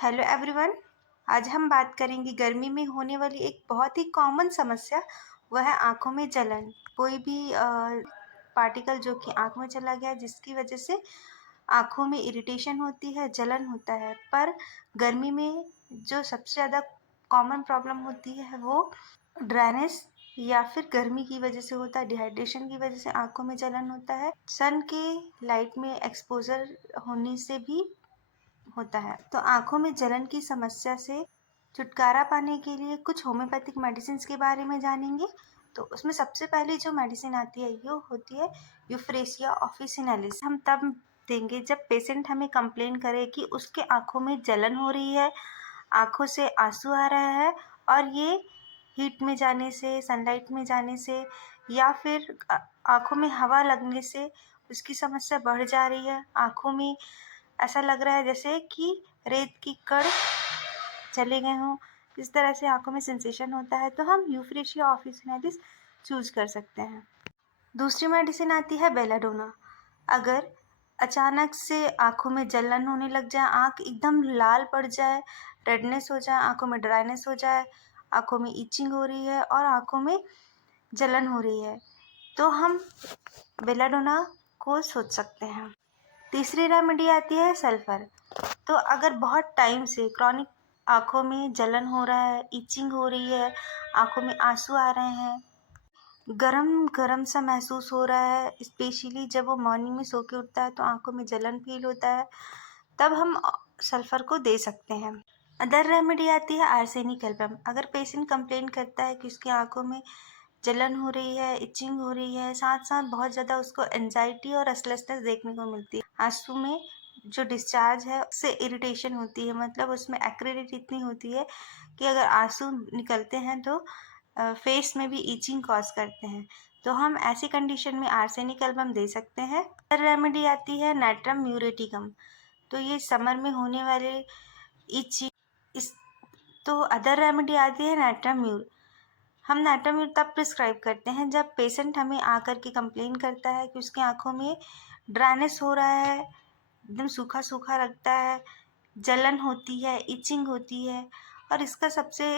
Hello everyone. आज हम बात करेंगे गर्मी में होने वाली एक बहुत ही कॉमन समस्या, वह है आँखों में जलन। कोई भी पार्टिकल जो कि आँख में चला गया जिसकी वजह से आँखों में इरिटेशन होती है, जलन होता है। पर गर्मी में जो सबसे ज़्यादा कॉमन प्रॉब्लम होती है वो ड्राइनेस या फिर गर्मी की वजह से होता है, डिहाइड्रेशन की वजह से आँखों में जलन होता है। सन के लाइट में एक्सपोज़र होने से भी होता है। तो आँखों में जलन की समस्या से छुटकारा पाने के लिए कुछ होम्योपैथिक मेडिसिन के बारे में जानेंगे। तो उसमें सबसे पहली जो मेडिसिन आती है ये होती है यूफ्रेसिया ऑफिसिनालिस। हम तब देंगे जब पेशेंट हमें कंप्लेन करे कि उसके आँखों में जलन हो रही है, आँखों से आंसू आ रहा है और ये हीट में जाने से, सनलाइट में जाने से या फिर आँखों में हवा लगने से उसकी समस्या बढ़ जा रही है। आँखों में ऐसा लग रहा है जैसे कि रेत की कण चले गए हों, इस तरह से आँखों में सेंसेशन होता है तो हम यूफ्रेशिया ऑफिसिनालिस चूज़ कर सकते हैं। दूसरी मेडिसिन आती है बेलाडोना। अगर अचानक से आँखों में जलन होने लग जाए, आँख एकदम लाल पड़ जाए, रेडनेस हो जाए, आँखों में ड्राइनेस हो जाए, आँखों में इचिंग हो रही है और आँखों में जलन हो रही है, तो हम बेलाडोना को सोच सकते हैं। तीसरी रेमेडी आती है सल्फ़र। तो अगर बहुत टाइम से क्रॉनिक आँखों में जलन हो रहा है, इचिंग हो रही है, आँखों में आंसू आ रहे हैं, गरम सा महसूस हो रहा है, स्पेशली जब वो मॉर्निंग में सो के उठता है तो आँखों में जलन फील होता है, तब हम सल्फ़र को दे सकते हैं। अदर रेमेडी आती है आर्सेनिक एल्बम। अगर पेशेंट कंप्लेन करता है कि उसकी आँखों में जलन हो रही है, इचिंग हो रही है, साथ साथ बहुत ज़्यादा उसको एंजाइटी और रेस्टलेसनेस देखने को मिलती है, आंसू में जो डिस्चार्ज है उससे इरिटेशन होती है, मतलब उसमें एक्रिलेट इतनी होती है कि अगर आंसू निकलते हैं तो फेस में भी इचिंग कॉज करते हैं, तो हम ऐसी कंडीशन में आर्सेनिक एल्बम दे सकते हैं। अदर रेमेडी आती है नाइट्रम म्यूरेटिकम। तो ये समर में होने वाले इचिंग इस तो अदर रेमेडी आती है नाइट्रम म्यूर। हम नाइट्रम म्यूर तब प्रिस्क्राइब करते हैं जब पेशेंट हमें आकर के कंप्लेन करता है कि उसकी आँखों में ड्राइनेस हो रहा है, एकदम सूखा सूखा लगता है, जलन होती है, इचिंग होती है और इसका सबसे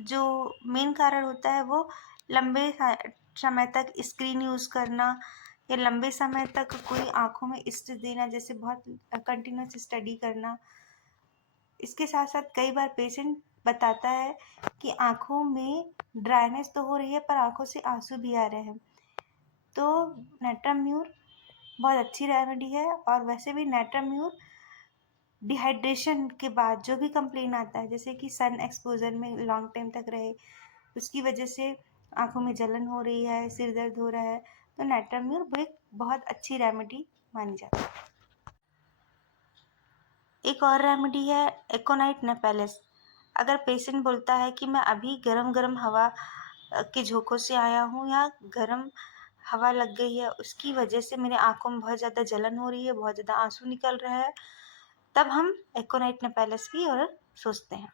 जो मेन कारण होता है वो लंबे समय तक स्क्रीन यूज़ करना या लंबे समय तक कोई आँखों में स्ट्रेस देना, जैसे बहुत कंटिन्यूस स्टडी करना। इसके साथ साथ कई बार पेशेंट बताता है कि आँखों में ड्राइनेस तो हो रही है पर आँखों से आंसू भी आ रहे हैं, तो नाइट्रम म्यूर बहुत अच्छी रेमेडी है। और वैसे भी नाइट्रम म्यूर डिहाइड्रेशन के बाद जो भी कंप्लेन आता है, जैसे कि सन एक्सपोजर में लॉन्ग टाइम तक रहे, उसकी वजह से आँखों में जलन हो रही है, सिर दर्द हो रहा है, तो नाइट्रम म्यूर वो एक बहुत अच्छी रेमेडी मानी जाती है। एक और रेमेडी है एकोनाइट नेपेलेस। अगर पेशेंट बोलता है कि मैं अभी गरम गरम हवा के झोंकों से आया हूँ या गरम हवा लग गई है, उसकी वजह से मेरे आँखों में बहुत ज़्यादा जलन हो रही है, बहुत ज़्यादा आंसू निकल रहा है, तब हम एकोनाइट नेपेलेस की ओर सोचते हैं।